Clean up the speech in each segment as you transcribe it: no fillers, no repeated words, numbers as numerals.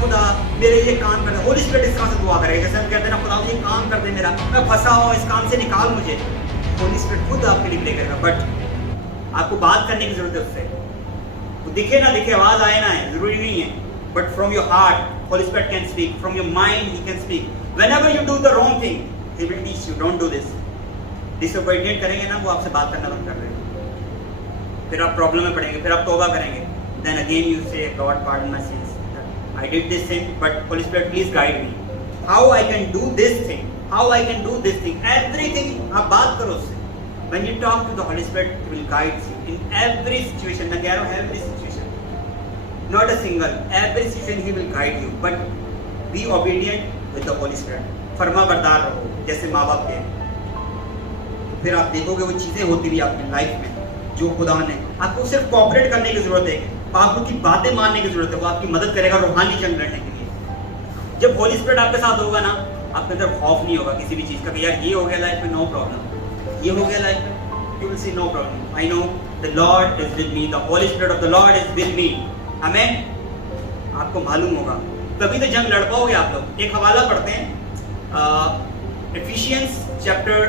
खुदा मेरे ये काम कर दे। होली स्पिरिट इस तरह से दुआ करेगा, जैसे हम कहते हैं ना खुदा ये काम कर दे मेरा, मैं फंसा हूँ इस काम से निकाल मुझे। होली स्पिरिट खुद आपके लिए प्रे करेगा, बट आपको बात करने की जरूरत है उससे। वो दिखे ना दिखे, आवाज आए ना आए, जरूरी नहीं है, but from your heart Holi spirit can speak, from your mind he can speak. Whenever you do the wrong thing he will teach you, don't do this. Disobedient करेंगे ना, वो आपसे बात करना बंद कर देगा, फिर आप प्रॉब्लम में पड़ेंगे, फिर आप तौबा करेंगे, देन अगेन यू से God pardon my since, I did this thing, but Holy Spirit please guide me. How I can do this thing? How I can do this thing? Everything आप बात करो उससे. When you talk to the Holy Spirit, He will guide you in every situation. मैं कह रहा हूँ every situation. Not a single. Every situation He will guide you. But be obedient with the Holy Spirit. फर्मा बरदार रहो जैसे माँ बाप के. फिर आप देखोगे वो चीजें होती रही आपकी लाइफ में जो खुदा ने आपको सिर्फ कोऑपरेट करने की जरूरत है, आपको की बातें मानने की जरूरत है, वो आपकी मदद करेगा रूहानी जंग लड़ने के लिए। जब होली स्पिरिट आपके साथ होगा ना, आपके अंदर खौफ नहीं होगा किसी भी चीज का कि यार ये हो गया लाइफ में, नो प्रॉब्लम, ये हो गया लाइफ में, you will see no problem, I know the Lord is with me, the Holy Spirit of the Lord is with me. हमें आपको मालूम होगा, तभी तो जंग लड़ पाओगे आप लोग। एक हवाला पढ़ते हैं, एफिशियंस चैप्टर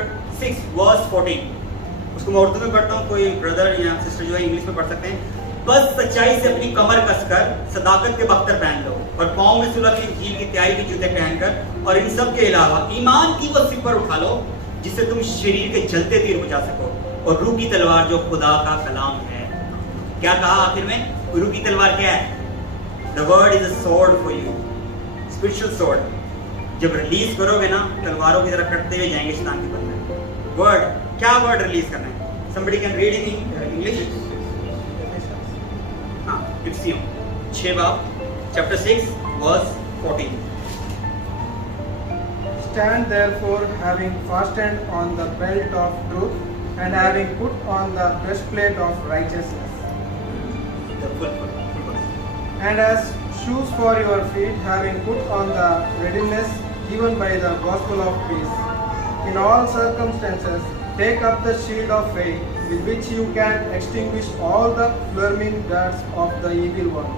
6 वर्स 14, उसको मैं उर्दू में पढ़ता हूँ, कोई ब्रदर या सिस्टर जो है इंग्लिश में पढ़ सकते हैं। बस सच्चाई से अपनी कमर कसकर सदाकत के बख्तर पहन लो और पाँव में सुलह की झील की तैयारी के जूते पहनकर, और इन सब के अलावा ईमान की वो सिपर उठा लो जिससे तुम शरीर के जलते तीर बुझा सको, और रूह की तलवार जो खुदा का कलाम है। क्या कहा आखिर में? रूह की तलवार क्या है? The word is a sword for you, spiritual sword. जब रिलीज करोगे ना, तलवारों की तरह कटते हुए जाएंगे शैतान के बंदे। वर्ड, क्या वर्ड रिलीज करना है? somebody can read in English? इफ्सियों 6 बाब chapter 6 verse 14. Stand therefore, having fastened on the belt of truth, and having put on the breastplate of righteousness, and as shoes for your feet, having put on the readiness given by the gospel of peace. In all circumstances, take up the shield of faith, with which you can extinguish all the flaming darts of the evil one.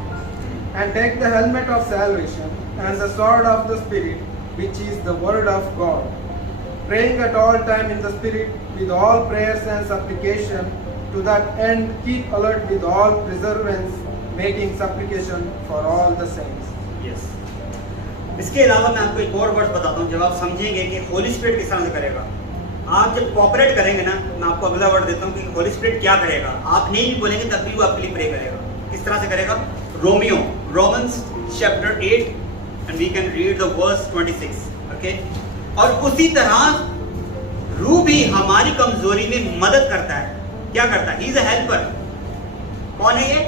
And take the helmet of salvation and the sword of the Spirit, which is the word of God. Praying at all time in the Spirit with all prayers and supplication. To that end, keep alert with all perseverance, making supplication for all the saints. Yes. इसके अलावा मैं आपको एक और word बताता हूँ, जब आप समझेंगे कि होली स्पिरिट किस तरह से करेगा। आप जब कोऑपरेट करेंगे ना, मैं आपको अगला वर्ड देता हूँ कि होली स्पिरिट क्या करेगा। आप नहीं भी बोलेंगे तब भी वो आपके लिए प्रे करेगा। किस तरह से करेगा? Romans chapter 8 and we can read the verse 26, okay. और उसी तरह रूह भी हमारी कमजोरी में मदद करता है। क्या करता है? He is a helper. कौन है ये?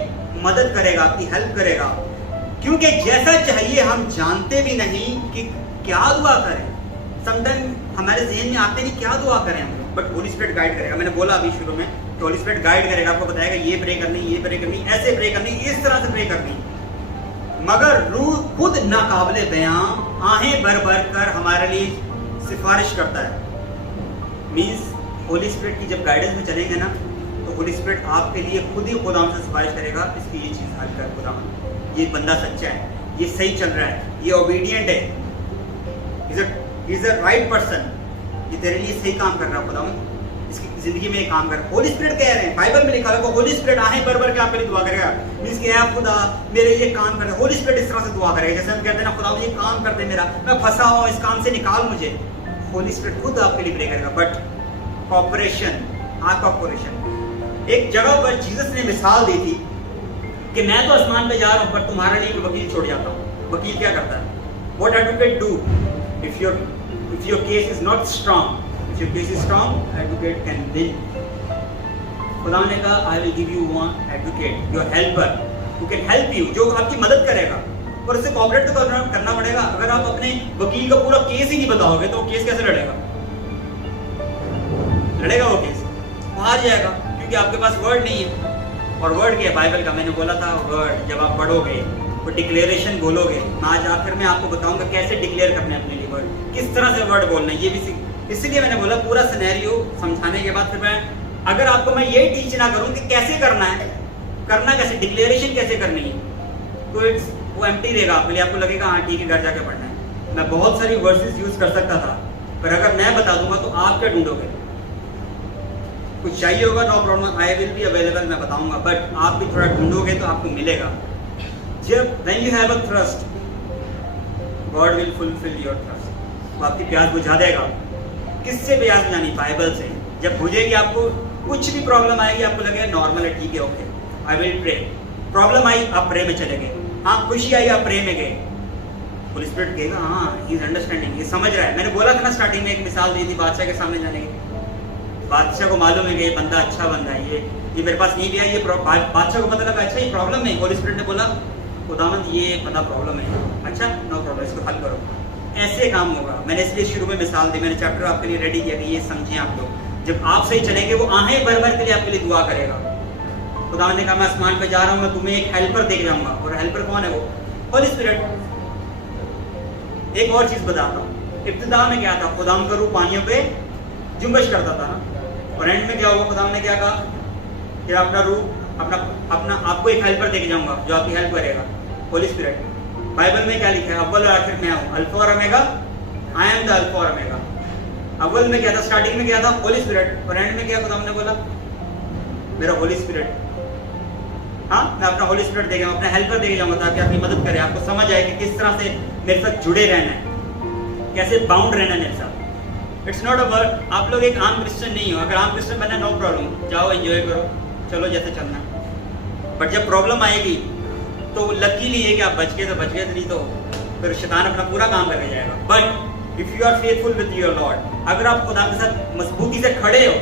मदद करेगा, आपकी हेल्प करेगा, क्योंकि जैसा चाहिए हम जानते भी नहीं कि क्या दुआ करें। समटाइम हमारे ज़हन में आते नहीं क्या दुआ करें हम, बट होली स्पिरिट गाइड करेगा। मैंने बोला अभी शुरू में कि होली स्पिरिट गाइड करेगा, आपको बताएगा ये प्रे करनी, ये प्रे करनी, ऐसे प्रे करनी, इस तरह से प्रे करनी। मगर रूह खुद नाकाबिले बयां आहें भर भर कर हमारे लिए सिफारिश करता है। मीन्स होली स्पिरिट की जब गाइडेंस में चलेंगे ना, तो होली स्पिरिट आपके लिए खुद ही खुदा से सिफारिश करेगा, इसकी ये चीज़ हल कर, खुदा ये बंदा सच्चा है, ये सही चल रहा है, ये ओबीडियंट है, इज अ राइट पर्सन, ये तेरे लिए सही काम कर रहा है, खुदा इसकी जिंदगी में ये काम कर। होली स्पिरिट कह रहे हैं, बाइबल में लिखा है होली स्पिरिट आहें भर भर के आपके लिए दुआ करेगा। मीन्स कि आप खुदा मेरे ये काम कर, होली स्पिरिट इस तरह से दुआ करेगा, जैसे हम कहते हैं ना खुदा ये काम कर दे मेरा, मैं फंसा हूँ इस काम से निकाल मुझे। होली स्पिरिट खुद आपके लिए प्रे करेगा, बट कॉपरेशन, कॉपरेशन। एक जगह पर जीसस ने मिसाल दी थी कि मैं तो आसमान पे जा रहा हूँ, पर तुम्हारे लिए वकील छोड़ जाता हूँ। वकील क्या करता है? What advocate do? If your case is not strong, if your case is strong, advocate can win. खुदा ने कहा I will give you one advocate, your helper, who can help you, जो आपकी मदद करेगा, और उससे कोऑपरेट तो करना पड़ेगा। अगर आप अपने वकील का पूरा केस ही नहीं बताओगे तो वो केस कैसे लड़ेगा? लड़ेगा वो केस, हार जाएगा, क्योंकि आपके पास वर्ड नहीं है। और वर्ड क्या है? बाइबल का मैंने बोला था, वर्ड जब आप पढ़ोगे वो डिक्लेरेशन बोलोगे। मैं आज आखिर में आपको बताऊंगा कैसे डिक्लेयर करना है अपने लिए वर्ड, किस तरह से वर्ड बोलना है, ये भी इसलिए मैंने बोला पूरा सिनेरियो समझाने के बाद फिर मैं, अगर आपको मैं ये टीच ना करूं कि कैसे करना है, करना कैसे, डिक्लेरेशन कैसे करनी है, तो इट्स वो एम्प्टी रहेगा आपके लिए, आपको लगेगा हाँ ठीक है घर जाके पढ़ना है। मैं बहुत सारी वर्सेस यूज कर सकता था, पर अगर मैं बता दूंगा तो आप क्या ढूंढोगे? कुछ चाहिए होगा, no problem, I will be available, मैं बताऊंगा, बट आप भी थोड़ा ढूंढोगे तो आपको मिलेगा। जब when you have a thrust, God will fulfil your thrust. वो आपकी प्यास बुझा देगा। किससे प्यास बुझानी? बाइबल से। जब बुझेगी, आपको कुछ भी प्रॉब्लम आएगी, आपको लगेगा नॉर्मल है, ठीक है, okay, I will pray. Problem I, आप प्रे में चले गए। हाँ, खुशी आई, आप प्रे में गए। होली स्पिरिट कहेगा हाँ ही इज अंडरस्टैंडिंग, ये समझ रहा है। मैंने बोला था ना स्टार्टिंग में, एक मिसाल दी थी बादशाह के सामने जाने की। बादशाह को मालूम है कि ये बंदा अच्छा बंदा है, ये मेरे पास नहीं भी आई, ये बादशाह को पता लगा अच्छा ये प्रॉब्लम नहीं। होली स्पिरिट ने बोला खुदावंद ये बंदा प्रॉब्लम है, अच्छा नो प्रॉब्लम, इसको हल करो। ऐसे काम होगा। मैंने इसलिए शुरू में मिसाल दी, मैंने चैप्टर आपके लिए रेडी किया कि ये समझें आप लोग। जब आप सही चलेंगे, वो आहें भर भर के लिए आपके लिए दुआ करेगा। खुदावंद ने कहा मैं आसमान पे जा रहा हूँ, मैं तुम्हें एक हेल्पर देख जाऊंगा। और हेल्पर कौन है? वो होली स्पिरिट। एक और चीज बताता हूँ, इब्तिदा में क्या था? खुदाम का रूह पानियों पे जुम्बश करता था ना, और एंड में क्या हुआ? खुदाम ने क्या कहा कि अपना रूह अपना आपको एक हेल्पर देके जाऊंगा जो आपकी हेल्प करेगा, होली स्पिरिट। बाइबल में क्या लिखा है? अव्वल और आखिर मैं हूँ, अल्फा और omega, I am the alpha और ओमेगा। अव्वल में क्या था? स्टार्टिंग में क्या था? होली स्पिरिट। और एंड में क्या खुदा ने बोला? मेरा होली स्पिरिट। हाँ, मैं अपना होली स्पिरिट देगा, अपना हेल्पर देके जाऊंगा ताकि आपकी मदद करे, आपको समझ आए कि किस तरह से मेरे साथ जुड़े रहना है, कैसे बाउंड रहना है मेरे साथ। It's not a work. आप लोग एक आम क्रिश्चियन नहीं हो। अगर आम क्रिश्चियन बनना, नो प्रॉब्लम, जाओ एंजॉय करो, चलो जैसे चलना। बट जब प्रॉब्लम आएगी तो लकीली है कि आप बच गए तो बच गए, नहीं तो फिर शैतान अपना पूरा काम करके जाएगा। But if you are faithful with your Lord, अगर आप खुदा के साथ मजबूती से खड़े हो,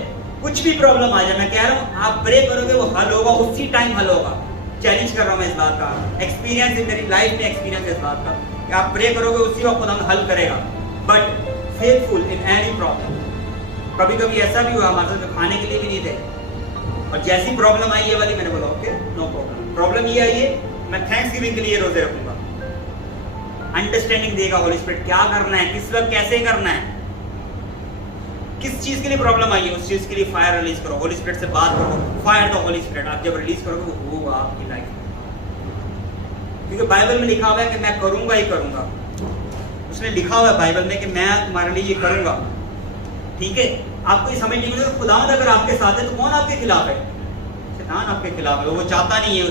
कुछ भी प्रॉब्लम आ जाए, मैं कह रहा हूँ आप प्रे करोगे वो हल होगा, उसी टाइम हल होगा। चैलेंज कर रहा हूँ मैं इस बात का, एक्सपीरियंस है मेरी लाइफ में, एक्सपीरियंस है इस बात का कि आप प्रे करोगे उसी वक्त खुदा हल करेगा। But faithful in any problem. कभी कभी ऐसा भी हुआ हमारे साथ, खाने के लिए भी नहीं थे, और जैसी प्रॉब्लम आई ये वाली, मैंने बोला ओके नो प्रॉब्लम, प्रॉब्लम ये आई है, मैं थैंक्स गिविंग के लिए रोजे रखूंगा। अंडरस्टैंडिंग देगा होली स्पिरिट, क्या करना है, किस वक्त कैसे करना है, किस चीज के लिए प्रॉब्लम आई है, उस चीज के लिए फायर रिलीज करो, होली स्पिरिट से बात करो, फायर द होली स्पिरिट। आप जब रिलीज करोगे वो होगा आपकी लाइफ में, क्योंकि बाइबल में लिखा हुआ है कि मैं करूंगा ही करूंगा। उसने लिखा हुआ है बाइबल में कि मैं तुम्हारे लिए ये करूंगा। ठीक है, आपको ये समझ नहीं मिलेगा, खुदावंद अगर आपके साथ है तो कौन आपके खिलाफ है? शैतान आपके खिलाफ है। वो चाहता नहीं है,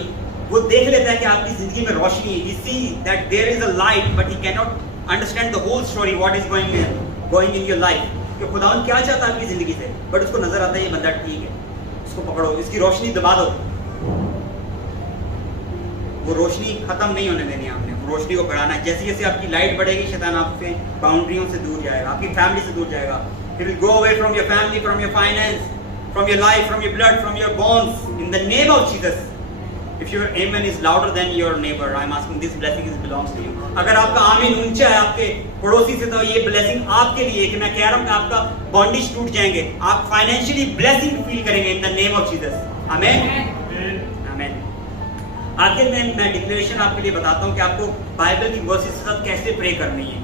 वो देख लेता है कि आपकी जिंदगी में रोशनी है, he see that there is a light but he cannot understand the whole story what is going in your life, कि खुदावंद क्या चाहता है आपकी जिंदगी से, बट उसको नजर आता है ये बंदा ठीक है, इसको पकड़ो, इसकी रोशनी दबा दो। वो रोशनी खत्म नहीं होने देनी आपने, वो रोशनी को बढ़ाना है। जैसे जैसे आपकी लाइट बढ़ेगी, शैतान आपसे बाउंड्रियों से दूर जाएगा, आपकी फैमिली से दूर जाएगा। He will go away from your family, from your finance, from your life, from your blood, from your bones, in the name of Jesus. If your amen is louder than your neighbor, I am asking this blessing belongs to you. अगर आपका आमीन ऊंचा है आपके पड़ोसी से, तो ये ब्लेसिंग आपके लिए, कि मैं कह रहा हूँ कि आपका बॉन्डेज टूट जाएंगे, आप फाइनेंशियली ब्लेसिंग फील करेंगे इन द नेम ऑफ जीसस। आमीन, आमीन। आखिर में मैं डिक्लेरेशन आपके लिए बताता हूँ कि आपको बाइबल की वर्सेस के साथ कैसे प्रे करनी है।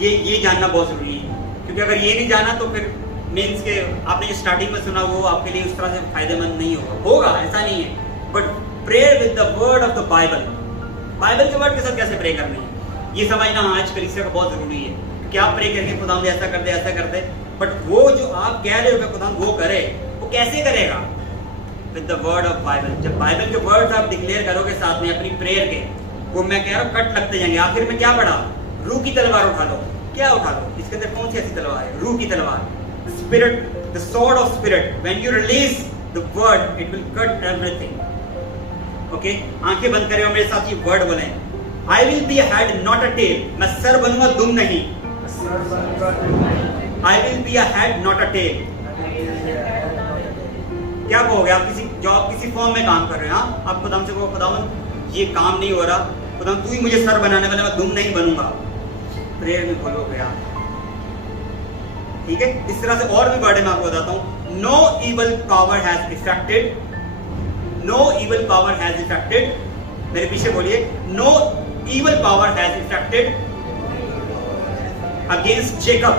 ये जानना बहुत जरूरी है, क्योंकि अगर ये नहीं जाना तो फिर मीन्स के आपने जो स्टार्टिंग में सुना वो आपके लिए उस तरह से फायदेमंद नहीं होगा, ऐसा नहीं है। But prayer with the word of the Bible, Bible के वर्ड के साथ कैसे प्रे करनी है, ये समझना आज कलीसिया का बहुत जरूरी है। कि आप प्रे करके खुदा ऐसा कर दे, ऐसा कर दे, बट वो जो आप कह रहे हो कि खुदा वो करे, वो कैसे करेगा? With the word of Bible. जब बाइबल के वर्ड्स आप डिक्लेयर करोगे साथ में अपनी प्रेयर के, वो मैं कह रहा हूँ कट लगते जाएंगे। आखिर में क्या पढ़ा? रूह की तलवार उठा लो। क्या उठा लो? इसके अंदर कौन सी ऐसी तलवार है? रूह की तलवार, the Spirit, the sword of Spirit. When you release the word, it will cut everything. Okay, आंखें बंद करें और मेरे साथ ये वर्ड बोलें, I will be a head not a tail. मैं सर बनूंगा, दुम नहीं। I will be a head not a tail. क्या कहोगे आप? किसी फॉर्म में काम कर रहे हैं, हाँ, आप खुदाम से कहो खुदावंद ये काम नहीं हो रहा, खुदाम तू ही मुझे सर बनाने वाला, मैं दुम नहीं बनूंगा। प्रेयर में बोलोगे आप, ठीक है? इस तरह से और भी वर्ड मैं आपको बताता हूँ। No evil power has affected, no evil power has affected. मेरे पीछे बोलिए, no evil power has affected against Jacob.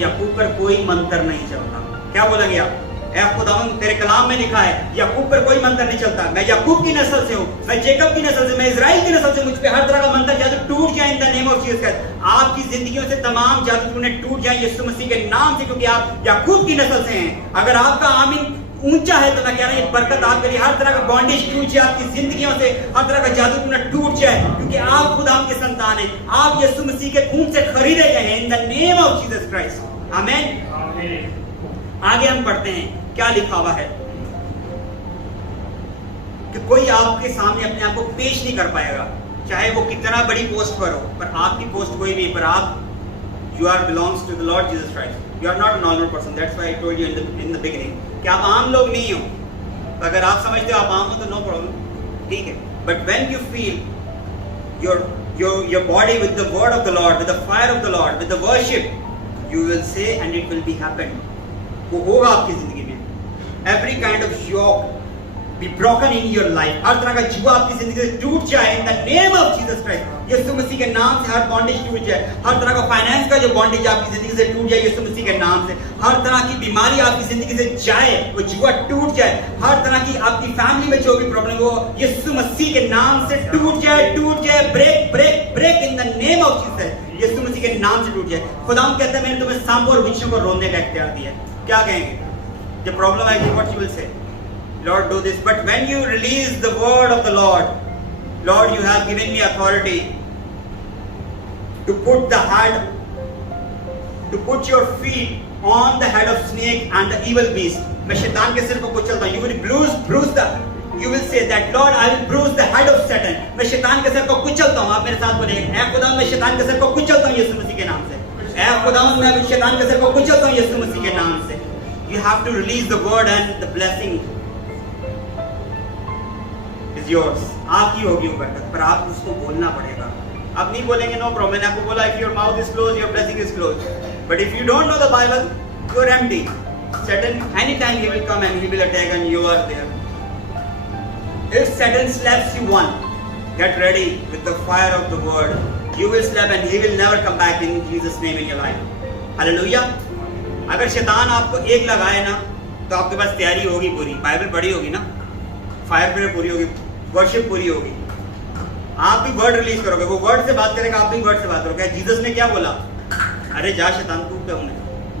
Yakub पर कोई मंत्र नहीं चलता। क्या बोलेंगे आप? ऐ खुदावंद तेरे कलाम में लिखा है याकूब पर कोई मंत्र नहीं चलता, मैं याकूब की नस्ल से हूँ, मैं जेकब की नस्ल से, मैं इजराइल की नस्ल से, मुझ पे हर तरह का मंत्र जादू टूट जाए in the name of Jesus Christ. आपकी जिंदगियों से तमाम जादू टूने टूट जाए यीशु मसीह के नाम से, क्योंकि आप याकूब की नस्ल से हैं। अगर आपका आमीन ऊंचा है तो मैं कह रहा हूं ये बरकत आपके लिए, हर तरह का बॉन्डेज टूट जाए आपकी जिंदगियों से, हर तरह का जादू टूना टूट जाए, क्योंकि आप खुदा के संतान हैं, आप यीशु मसीह के खून से खरीदे गए हैं इन the name of Jesus Christ. आमीन। आगे हम पढ़ते हैं क्या लिखा हुआ है कि कोई आपके सामने अपने आप को पेश नहीं कर पाएगा, चाहे वो कितना बड़ी पोस्ट पर हो, पर आपकी पोस्ट कोई भी, पर आप you are belongs to the Lord Jesus Christ. You are not a normal person, that's why I told you in the beginning कि आप आम लोग नहीं हो। तो अगर आप समझते हो आप आम हो तो नो प्रॉब्लम, ठीक है, but when you feel your body with the word of the Lord, with the fire of the Lord, with the worship, you will say and it will be happen. वो होगा आपकी जिंदगी में। Every kind of yoke be broken in your life. हर तरह का जुआ आपकी जिंदगी से टूट जाए in the name of Jesus Christ। यीशु मसीह के नाम से हर बॉन्डेज टूट जाए, हर तरह का फाइनेंस का जो बॉन्डेज आपकी जिंदगी से टूट जाए यीशु मसीह के नाम से, हर तरह की बीमारी आपकी जिंदगी से जाए, वो जुआ टूट जाए, हर तरह की आपकी फैमिली में जो भी प्रॉब्लम हो यीशु मसीह के नाम से टूट जाए, break break break in the name of Jesus. Yeshu Masih के नाम से टूट जाए। खुदा कहता है मैंने तुम्हें सांपों और बिच्छू को रोने का इख्तियार दिया है। क्या कहेंगे जब प्रॉब्लम आएगी? What you will say? Lord, do this. But when you release the word of the Lord, Lord, you have given me authority to put your feet on the head of snake and the evil beast. मैं शैतान के सिर को कुचलता हूँ। You will say that, Lord, I will bruise the head of Satan. मैं शैतान के सिर को कुचलता हूँ। आप मेरे साथ बोलेंगे, ऐ खुदा मैं शैतान के सिर को कुचलता हूँ यीशु मसीह के नाम से। ऐ खुदा मैं शैतान के सिर को कुचलता हूँ यीशु मसीह के नाम से। You have to release the word and the blessing is yours. आपकी होगी वो बरकत, पर आप उसको बोलना पड़ेगा। आप नहीं बोलेंगे नो प्रॉब्लम। मैंने आपको बोला if your mouth is closed, your blessing is closed. But if you don't know the Bible, you are empty. Satan, anytime he will come and he will attack and you are there. If Satan slaps you one, get ready with the fire of the word. You will slap and he will never come back in Jesus' name in your life. Hallelujah. अगर शैतान आपको एक लगाए ना तो आपके पास तैयारी होगी पूरी, बाइबल पढ़ी होगी ना, फायर प्रेयर पूरी होगी, वर्शिप पूरी होगी, आप भी वर्ड रिलीज करोगे, वो वर्ड से बात करेगा, आप भी वर्ड से बात करोगे। जीसस ने क्या बोला? अरे जा शैतान तू क्या हूँ,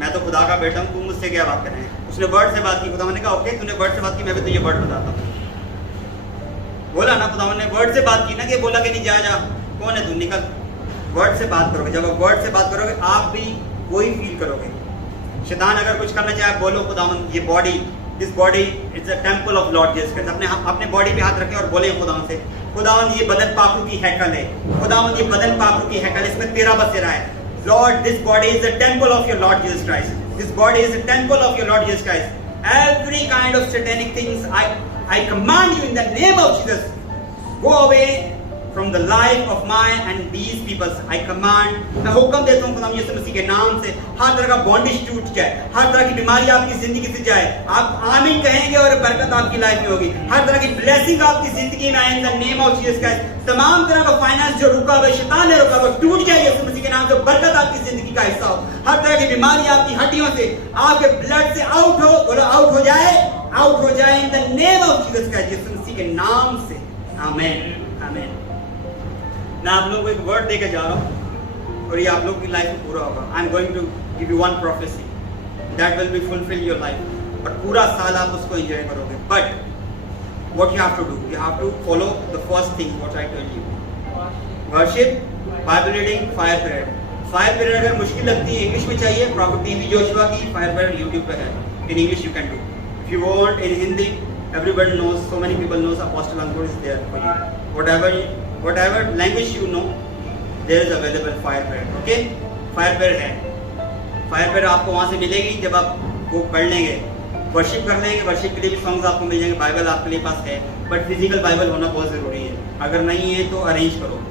मैं तो खुदा का बेटा हूँ, तू मुझसे क्या बात कर रहे हैं? उसने वर्ड से बात की, खुदा ने कहा ओके तूने वर्ड से बात की, मैं भी तुझे वर्ड बताता हूँ। बोला ना खुदा ने वर्ड से बात की ना, कि बोला कि नहीं जा जा, कौन है तू, निकल। वर्ड से बात करोगे, जब आप वर्ड से बात करोगे आप भी वही फील करोगे। शैतान अगर कुछ करना चाहे बोलो खुदावन ये body, this body is a temple of Lord Jesus Christ. अपने बॉडी पे हाथ रखें और बोले खुदावन से, खुदावन ये बदन पाकू की हैकल है, खुदावन ये बदन पाकू की हैकल, इसमें तेरा बसेरा है। Lord this body is a temple of your Lord Jesus Christ, this body is a temple of your Lord Jesus Christ. Every kind of satanic things I command you in the name of Jesus, go away from the life of my and these people. I command, मैं हुक्म देता हूँ खुदा यीशु मसीह के नाम से, हर तरह का बॉन्डेज टूट जाए, हर तरह की बीमारी आपकी जिंदगी से जाए, आप आमीन कहेंगे और बरकत आपकी लाइफ में होगी, हर तरह की ब्लेसिंग आपकी जिंदगी में आए इन the name of Jesus Christ. तमाम तरह का फाइनेंस जो रुका हुआ शैतान ने रुका हुआ टूट जाए यीशु मसीह के नाम से, बरकत आपकी जिंदगी का हिस्सा हो, हर तरह की बीमारी आपकी हड्डियों से, आपके ब्लड से आउट हो, बोलो आउट हो जाए in the name of Jesus Christ, Yeshu Masih के नाम से। आमीन आमीन। मैं आप लोगों को एक वर्ड देके जा रहा हूँ और ये आप लोगों की लाइफ में पूरा होगा। I am going to give you one prophecy that will be fulfil your life, और पूरा साल आप उसको एंजॉय करोगे। But what you have to do, you have to follow the first thing what I tell you, worship, Bible reading, fire prayer. Fire prayer अगर मुश्किल लगती है इंग्लिश में चाहिए, प्रॉफिट टीवी जोशुआ की फायर प्रेयर यूट्यूब पे है, in English you can do. If you want in Hindi, everybody knows, so many people knows Apostle Ankur is there for you. Whatever language you know, there is available fire prayer. Okay, fire prayer है, fire prayer आपको वहाँ से मिलेगी जब आप वो पढ़ लेंगे, वर्शिप कर लेंगे, वर्शिप के लिए भी सॉन्ग्स आपको मिल जाएंगे, बाइबल आपके लिए पास है, बट फिजिकल बाइबल होना बहुत ज़रूरी है। अगर नहीं है तो अरेंज करो।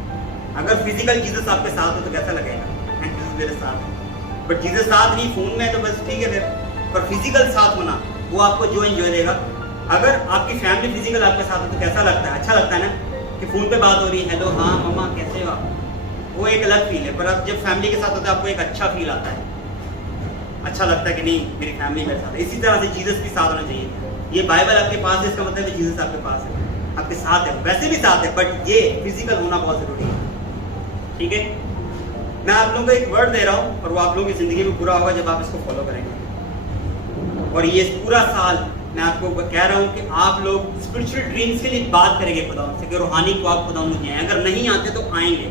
अगर फिजिकल जीसस आपके साथ हो तो कैसा लगेगा, जीसस मेरे साथ है, बट जीसस साथ नहीं फोन में है तो बस ठीक है फिर, पर फिजिकल साथ होना वो आपको जो एंजॉय देगा। अगर आपकी फैमिली फिजिकल आपके साथ हो तो कैसा लगता है, अच्छा लगता है ना कि फोन पे बात हो रही है, हेलो हाँ मम्मा कैसे हो, वो एक अलग फील है। पर अब जब फैमिली के साथ होता है आपको एक अच्छा फील आता है। अच्छा लगता है कि नहीं मेरी फैमिली मेरे साथ है। इसी तरह से जीसस भी साथ होना चाहिए। ये बाइबल आपके पास है, इसका मतलब है जीसस आपके पास है, आपके साथ है, वैसे भी साथ है, बट ये फिजिकल होना बहुत जरूरी है। ठीक है, मैं आप लोगों को एक वर्ड दे रहा हूँ और वो आप लोगों की जिंदगी में पूरा होगा जब आप इसको फॉलो करेंगे। और ये पूरा साल मैं आपको कह रहा हूँ कि आप लोग स्पिरिचुअल ड्रीम्स के लिए बात करेंगे खुदा से कि रूहानी ख्वाब खुदा मुझे हैं। अगर नहीं आते तो आएंगे,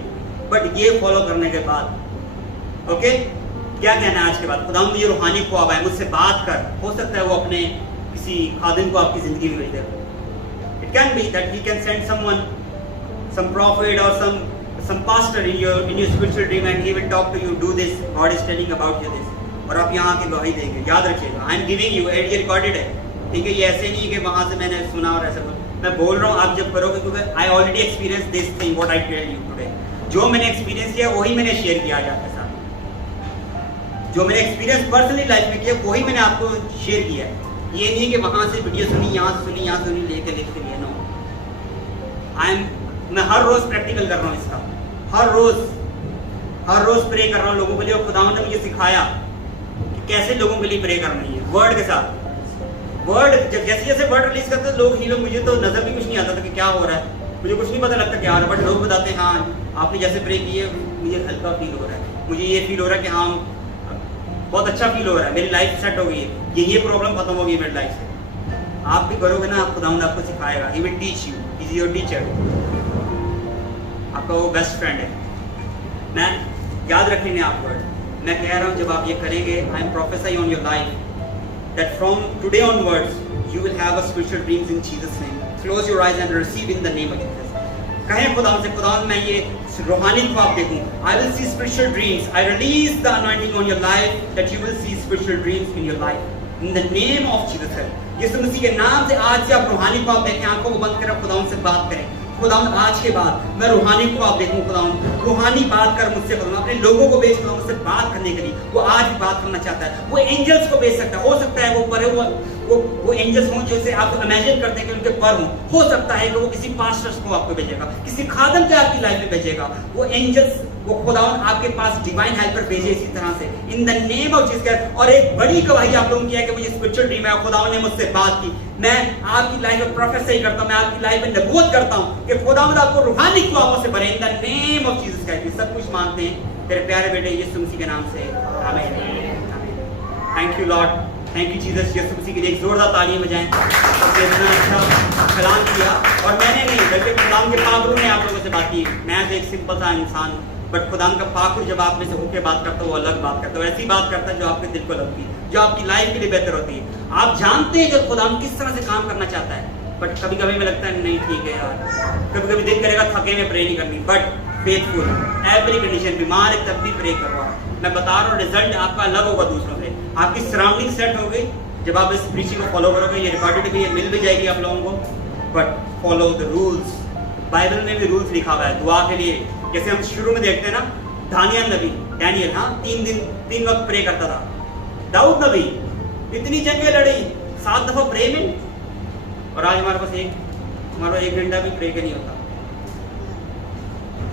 बट ये फॉलो करने के बाद ओके क्या कहना है आज के बाद, खुदा मुझे रूहानी ख्वाब है, मुझसे बात कर। हो सकता है वो अपने किसी खादिम को आपकी जिंदगी में भेज दे। It can be that he can send someone, some prophet और some pastor in your spiritual dream and he will talk to you, do this, God is telling about you this, और आप यहाँ की गवाही देंगे। याद रखिएगा, I am giving you, ये रिकॉर्डेड है, ठीक है। ये ऐसे नहीं है कि वहाँ से मैंने सुना और ऐसा मैं बोल रहा हूँ। आप जब करोगे, क्योंकि I already experienced this thing what I tell you today, जो मैंने एक्सपीरियंस किया वही मैंने शेयर किया आज आपके साथ। जो मैंने एक्सपीरियंस पर्सनली लाइफ में किया वही मैंने आपको शेयर किया। ये नहीं कि वहाँ से वीडियो सुनी, यहाँ से सुनी, यहाँ से सुनी, लेके लिख के लिए। नो, मैं हर रोज प्रैक्टिकल कर रहा हूँ इसका, हर रोज प्रे कर रहा हूँ लोगों के लिए। और खुदावंद ने मुझे सिखाया कि कैसे लोगों के लिए प्रे करना है, वर्ड के साथ। वर्ड जैसे जैसे वर्ड रिलीज करते लोग ही लोग, मुझे तो नजर भी कुछ नहीं आता था कि क्या हो रहा है, मुझे कुछ नहीं पता लगता क्या हो रहा है, बट लोग बताते हैं हाँ आपने जैसे प्रे किए मुझे हल्का फील हो रहा है, मुझे ये फील हो रहा है कि हाँ बहुत अच्छा फील हो रहा है, मेरी लाइफ सेट हो गई है, ये प्रॉब्लम खत्म हो गई मेरी लाइफ से। आप भी करोगे ना, खुदावंद आपको सिखाएगा, he will teach you, he is your teacher, आपका वो बेस्ट फ्रेंड है। मैं याद रखेंगे आप वर्ड, मैं कह रहा हूँ जब आप ये करेंगे, I am prophesy on your life that from today onwards you will have a spiritual dreams in Jesus name. Close your eyes and receive in the name of Jesus. कहें खुदावंद से, खुदावंद मैं ये रूहानी ख्वाब देखूं, I will see spiritual dreams, I release the anointing on your life that you will see spiritual dreams in your life in the name of Jesus. Yeshu Masih के नाम से आज से आप रूहानी ख्वाब देखें, आंखों को बंद करें, खुदावंद से बात करें। खुदावंद आज के बाद मैं रूहानी ख्वाब देखूं, खुदावंद रूहानी बात कर मुझसे, खुदावंद अपने लोगों को भेज खुदावंद मुझसे बात करने के लिए। वो आज भी बात करना चाहता है, वो एंजल्स को भेज सकता है। हो सकता है वो पर वो एंजल्स हों जैसे आप इमेजिन करते हैं कि उनके पर हों। हो सकता है कि वो किसी पास्टर्स को आपको भेजेगा, किसी खादम के आपकी लाइफ में भेजेगा। वो एंजल्स, वो खुदावंद आपके पास डिवाइन हेल्पर भेजे इसी तरह से इन द नेम ऑफ जीसस। और एक बड़ी गवाही आप लोगों की है कि मुझे स्पिरिचुअल ड्रीम है, खुदावंद ने मुझसे बात की। मैं आपकी लाइफ में प्रोफेसरी करता हूं, मैं आपकी लाइफ में नबूवत करता हूं कि खुदावंद आपको रूहानी ख्वाबों से भरे इन the name of Jesus Christ. सब कुछ मांगते हैं तेरे प्यारे बेटे यीशु मसीह के नाम से, आमीन। Thank you Lord, thank you Jesus. Yeshu Masih के लिए एक जोरदार तालियां बजाएं। आपने इतना अच्छा कलाम किया, और मैंने नहीं बल्कि खुदावंद के पाक रूह ने आप लोगों से बात की। मैं तो एक सिंपल सा इंसान, बट खुदावंद का पाक रूह जब आप में से होकर बात करता है वो अलग बात करता है, ऐसी बात करता है जो आपके दिल को लगती है, जो आपकी लाइफ के लिए बेहतर होती है। आप जानते हैं कि खुदावंद किस तरह से काम करना चाहता है, बट कभी कभी में लगता है नहीं ठीक है यार, कभी कभी दिल करेगा थके में प्रे नहीं करनी, बट फेथफुल एवरी कंडीशन, बीमार है तब भी प्रे करवा। मैं बता रहा हूँ रिजल्ट आपका अलग होगा दूसरों से, आपकी सराउंडिंग सेट हो गई जब आप इस प्रीचिंग को फॉलो करोगे। ये रिकॉर्डेड भी है, मिल भी जाएगी आप लोगों को, but follow the rules. Bible में भी रूल्स लिखा हुआ है दुआ के लिए। जैसे हम शुरू में देखते हैं ना, दानियल नबी, डैनियल, हाँ 3 वक्त प्रे करता था। दाऊद नबी इतनी जंगें लड़ी, 7 दफा प्रे में, और आज हमारे पास एक घंटा भी प्रे के नहीं होता।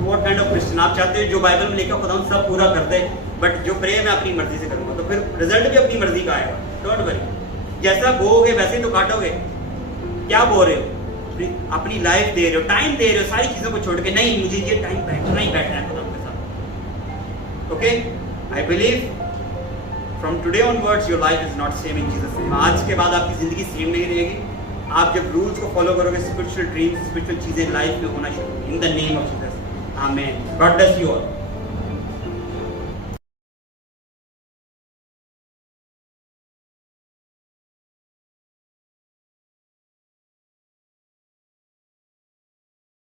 व्हाट काइंड ऑफ क्रिश्चियन आप चाहते हो जो बाइबल में लिखा खुदा सब पूरा कर दे, बट जो प्रे मैं अपनी मर्जी से करूंगा, तो फिर रिजल्ट भी अपनी मर्जी का आएगा। डोंट वरी, जैसा बोओगे वैसे ही तो काटोगे। क्या बो रहे हो? अपनी लाइफ दे रहे हो, टाइम दे रहे हो, सारी चीजों को छोड़ के, नहीं मुझे ये टाइम बैठना ही बैठना है खुदा के साथ। Okay, I believe from today onwards your life is not same in Jesus name. आज के बाद आपकी जिंदगी सेम नहीं रहेगी। आप जब रूल्स को फॉलो करोगे, स्पिरिचुअल ड्रीम्स, स्पिरिचुअल चीजें लाइफ में होना शुरू होगी in the name of Jesus. आमीन। God bless you all.